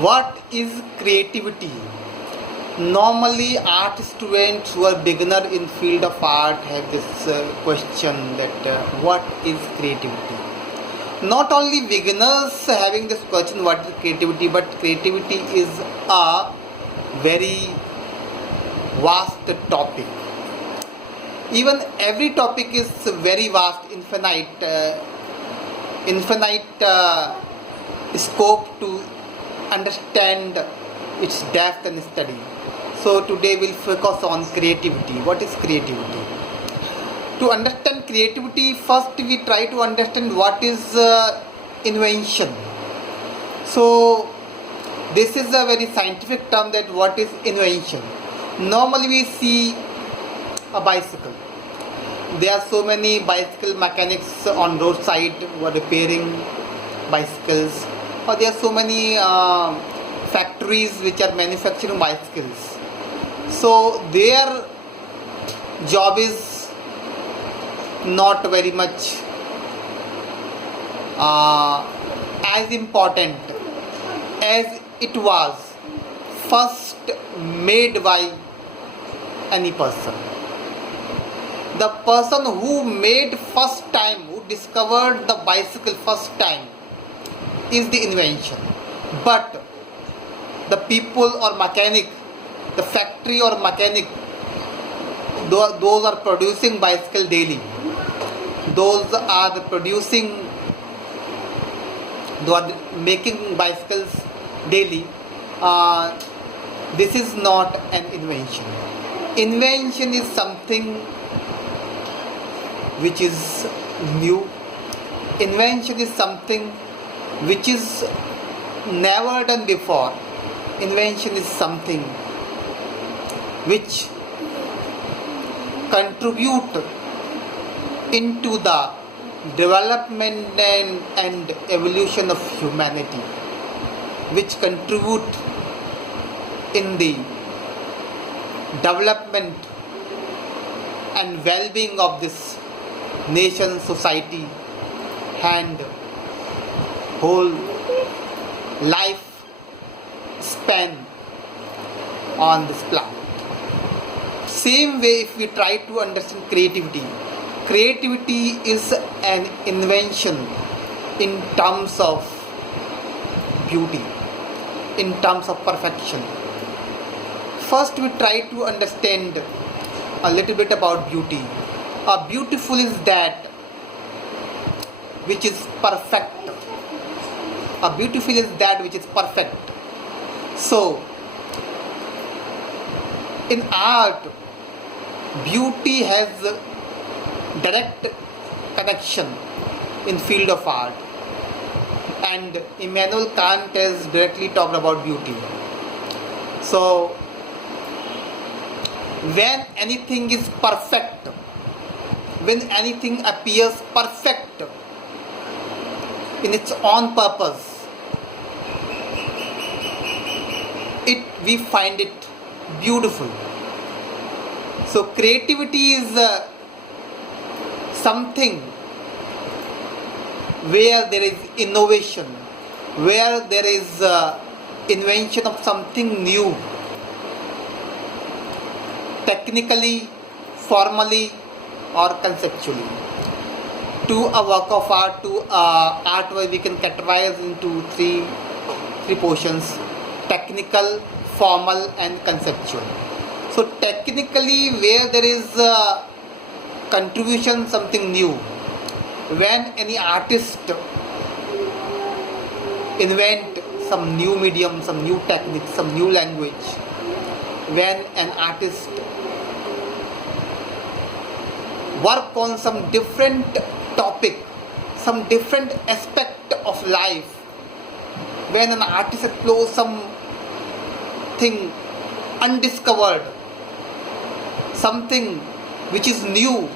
What is creativity? Normally, art students who are beginner in field of art have this question that what is creativity? Not only beginners having this question what is creativity, but creativity is a very vast topic. Even every topic is very vast, infinite scope to understand its depth and study. So today we'll focus on creativity. What is creativity? To understand creativity, first we try to understand what is invention. So this is a very scientific term, that what is invention. Normally we see a bicycle. There are so many bicycle mechanics on roadside who are repairing bicycles, or there are so many factories which are manufacturing bicycles. So their job is not very much as important as it was first made by any person. The person who made first time, who discovered the bicycle first time, is the invention. But the people or mechanic, the factory or mechanic, those are producing bicycle daily. Those are producing, those are making bicycles daily. This is not an invention. Invention is something which is new. Invention is something which is never done before. Invention is something which contribute into the development and evolution of humanity, which contribute in the development and well-being of this nation, society, and whole life span on this planet. Same way, if we try to understand creativity, creativity is an invention in terms of beauty, in terms of perfection. First, we try to understand a little bit about beauty. Beautiful is that which is perfect. Beautiful is that which is perfect. So, in art, beauty has direct connection in field of art, and Immanuel Kant has directly talked about beauty. So, when anything is perfect, when anything appears perfect in its own purpose, we find it beautiful. So creativity is something where there is innovation, where there is invention of something new, technically, formally, or conceptually. To a work of art, to art, where we can categorize into three portions: technical, formal, and conceptual. So technically, where there is contribution, something new. When any artist invent some new medium, some new technique, some new language, when an artist work on some different topic, some different aspect of life, when an artist explores something undiscovered, something which is new,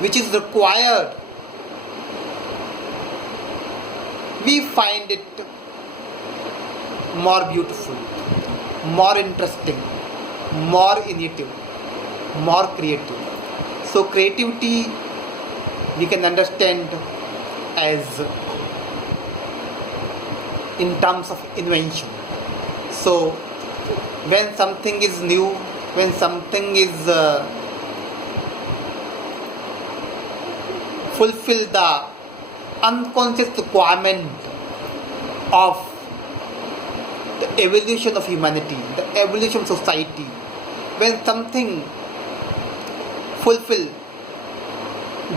which is required, we find it more beautiful, more interesting, more innovative, more creative. So creativity we can understand as in terms of invention. So when something is new, when something is fulfill the unconscious requirement of the evolution of humanity, the evolution of society, when something fulfill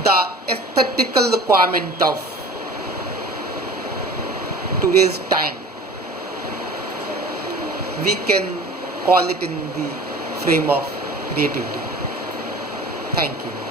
the aesthetical requirement of today's time, we can call it in the frame of creativity. Thank you.